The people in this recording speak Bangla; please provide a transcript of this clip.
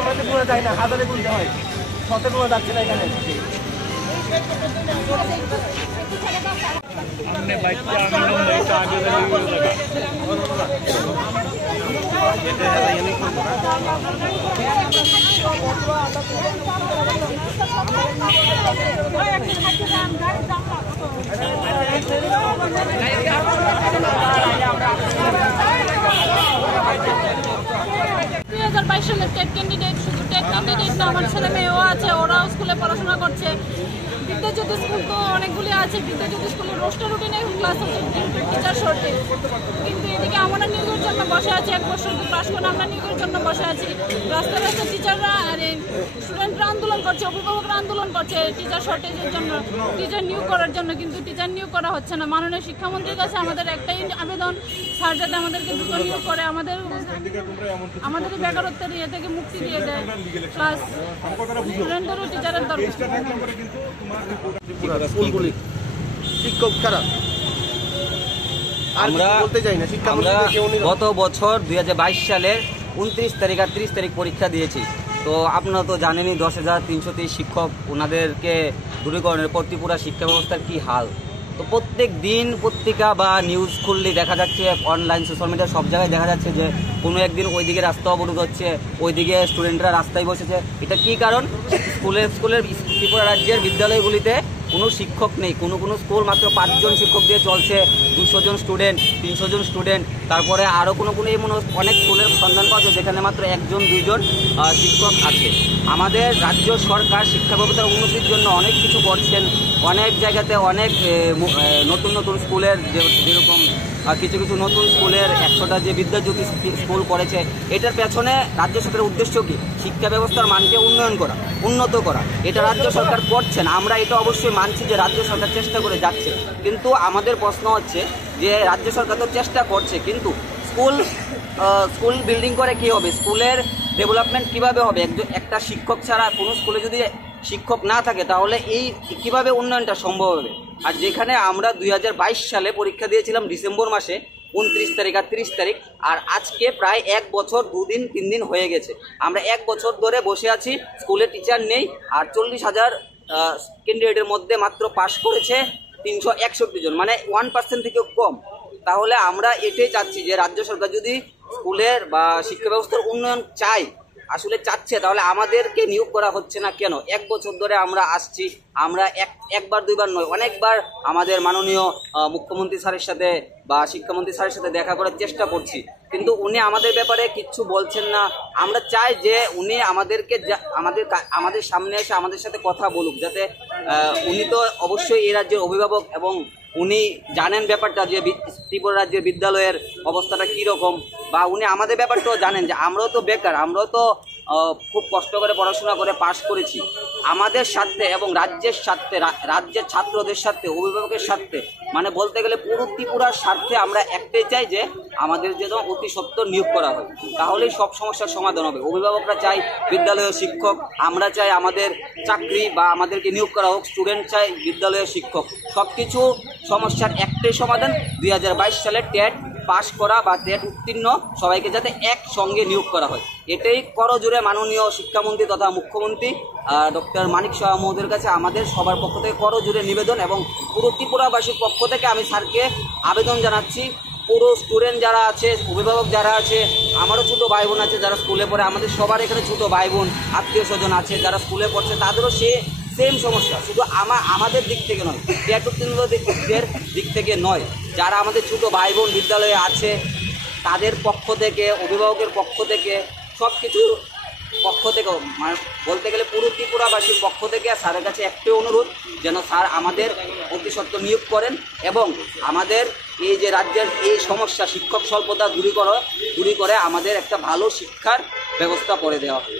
আমাদের গুণা যায় না, হাজারে গুনতে হয়, শতে গুণা যাচ্ছে না এখানে। সালে টেট ক্যান্ডিডেট, শুধু টেট ক্যান্ডিডেট না, আমার ছেলে মেয়েও আছে, ওরাও স্কুলে পড়াশোনা করছে। বিদ্যাজ্যোতি স্কুল তো অনেকগুলি আছে, বিদ্যাজ্যোতি স্কুলের রোস্টার রুটিনে ক্লাস হচ্ছে, কিন্তু টিচার শর্টেজ। কিন্তু এদিকে আমরা নিয়োগের জন্য বসে আছি, 1 বছর ক্লাস করে আমরা নিয়োগের জন্য বসে আছি। রাস্তায় রাস্তায় টিচাররা আর স্টুডেন্টরা আন্দোলন করছে, অভিভাবকরা আন্দোলন করছে টিচার শর্টেজের জন্য, টিচার নিয়োগ করার জন্য, কিন্তু টিচার নিয়োগ করা হচ্ছে না। মাননীয় শিক্ষামন্ত্রীর কাছে আমাদের একটাই আবেদন, স্যার যাতে আমাদেরকে দ্রুত নিয়োগ করে, আমাদের বেকারত্বের ইয়ে থেকে মুক্তি দিয়ে দেয়, প্লাস স্টুডেন্টেরও টিচারের দরকার। শিক্ষক ছাড়া আমরা গত বছর 2022 সালের 29 তারিখ আর 30 তারিখ পরীক্ষা দিয়েছি। তো আপনারা তো জানেনই 10,330 শিক্ষক, ওনাদেরকে দূরীকরণের পর ত্রিপুরা শিক্ষা ব্যবস্থার কি হাল। তো প্রত্যেক দিন পত্রিকা বা নিউজ খুললে দেখা যাচ্ছে, অনলাইন সোশ্যাল মিডিয়া সব জায়গায় দেখা যাচ্ছে যে কোনো একদিন ওইদিকে রাস্তা অবরোধ হচ্ছে, ওইদিকে স্টুডেন্টরা রাস্তায় বসেছে। এটা কি কারণ? স্কুলের ত্রিপুরা রাজ্যের বিদ্যালয়গুলিতে কোনো শিক্ষক নেই, কোনো স্কুল মাত্র 5 জন শিক্ষক দিয়ে চলছে, 200 জন স্টুডেন্ট, 300 জন স্টুডেন্ট। তারপরে আরও কোনো অনেক স্কুলের সন্ধান পাওয়া যায় যেখানে মাত্র 1 জন 2 জন শিক্ষক আছে। আমাদের রাজ্য সরকার শিক্ষা ব্যবস্থার উন্নতির জন্য অনেক কিছু করছেন, অনেক জায়গাতে অনেক নতুন স্কুলের যেরকম কিছু নতুন স্কুলের 100টা যে বিদ্যাজ্যোতি স্কুল করেছে। এটার পেছনে রাজ্য সরকারের উদ্দেশ্য কি? শিক্ষা ব্যবস্থার মানকে উন্নত করা। এটা রাজ্য সরকার করছেন, আমরা এটা অবশ্যই মানছি যে রাজ্য সরকার চেষ্টা করে যাচ্ছে। কিন্তু আমাদের প্রশ্ন হচ্ছে যে রাজ্য সরকার তো চেষ্টা করছে, কিন্তু স্কুল বিল্ডিং করে কি হবে? স্কুলের ডেভেলপমেন্ট কিভাবে হবে? একটা শিক্ষক ছাড়া কোনো স্কুলে যদি শিক্ষক না থাকে তাহলে এই কিভাবে উন্নয়নটা সম্ভব হবে? আর যেখানে আমরা 2022 সালে পরীক্ষা দিয়েছিলাম ডিসেম্বর মাসে 29 তারিখ আর 30 তারিখ, আর আজকে প্রায় 1 বছর 2 দিন 3 দিন হয়ে গেছে। আমরা 1 বছর ধরে বসে আছি, স্কুলে টিচার নেই, আর 40,000 ক্যান্ডিডেটের মধ্যে মাত্র পাশ করেছে 361 জন, মানে 1% থেকেও কম। তাহলে আমরা এটাই চাচ্ছি যে রাজ্য সরকার যদি স্কুলের বা শিক্ষা ব্যবস্থার উন্নয়ন আসলে চাচ্ছে, তাহলে আমাদেরকে নিয়োগ করা হচ্ছে না কেন? 1 বছর ধরে আমরা আসছি, আমরা একবার দুইবার নয়, অনেকবার আমাদের মাননীয় মুখ্যমন্ত্রী স্যারের সাথে বা শিক্ষামন্ত্রী স্যারের সাথে দেখা করার চেষ্টা করছি, কিন্তু উনি আমাদের ব্যাপারে কিচ্ছু বলছেন না। আমরা চাই যে উনি আমাদেরকে আমাদের সামনে এসে আমাদের সাথে কথা বলুক, যাতে উনি তো অবশ্যই এই রাজ্যের অভিভাবক এবং উনি জানেন ব্যাপারটা যে ত্রিপুরা রাজ্যের বিদ্যালয়ের অবস্থাটা কীরকম, বা উনি আমাদের ব্যাপারটাও জানেন যে আমরাও তো বেকার, আমরাও তো খুব কষ্ট করে পড়াশোনা করে পাশ করেছি। আমাদের স্বার্থে এবং রাজ্যের স্বার্থে, রাজ্যের ছাত্রদের স্বার্থে, অভিভাবকের স্বার্থে, মানে বলতে গেলে পুরো ত্রিপুরার স্বার্থে আমরা একটাই চাই যে আমাদের যেন অতি সত্বর নিয়োগ করা হয়, তাহলেই সব সমস্যার সমাধান হবে। অভিভাবকরা চাই বিদ্যালয়ের শিক্ষক, আমরা চাই আমাদের চাকরি বা আমাদেরকে নিয়োগ করা হোক, স্টুডেন্ট চাই বিদ্যালয়ের শিক্ষক। সব কিছু সমস্যার একটাই সমাধান, 2022 সালে টেট পাশ করা বা টেট উত্তীর্ণ সবাইকে যাতে একসঙ্গে নিয়োগ করা হয়। এটাই করজোরে মাননীয় শিক্ষামন্ত্রী তথা মুখ্যমন্ত্রী ডক্টর মানিক সাহা মহোদয়ের কাছে আমাদের সবার পক্ষ থেকে করজোরে নিবেদন, এবং পুরো ত্রিপুরাবাসীর পক্ষ থেকে আমি স্যারকে আবেদন জানাচ্ছি। পুরো স্টুডেন্ট যারা আছে, অভিভাবক যারা আছে, আমারও ছোটো ভাই বোন আছে যারা স্কুলে পড়ে, আমাদের সবার এখানে ছোটো ভাই বোন আত্মীয় স্বজন আছে যারা স্কুলে পড়ছে, তাদেরও সেম সমস্যা, শুধু আমাদের দিক থেকে নয়, টেট উত্তীর্ণদের দিক থেকে নয়, যারা আমাদের ছোটো ভাই বোন বিদ্যালয়ে আছে তাদের পক্ষ থেকে, অভিভাবকের পক্ষ থেকে, সব কিছুর পক্ষ থেকে, মানে বলতে গেলে পুরো ত্রিপুরাবাসীর পক্ষ থেকে স্যারের কাছে একটাই অনুরোধ, যেন স্যার আমাদের অতি সত্বর নিয়োগ করেন এবং আমাদের এই যে রাজ্যের এই সমস্যা শিক্ষক স্বল্পতা দূরী করে আমাদের একটা ভালো শিক্ষার ব্যবস্থা করে দেওয়া হয়।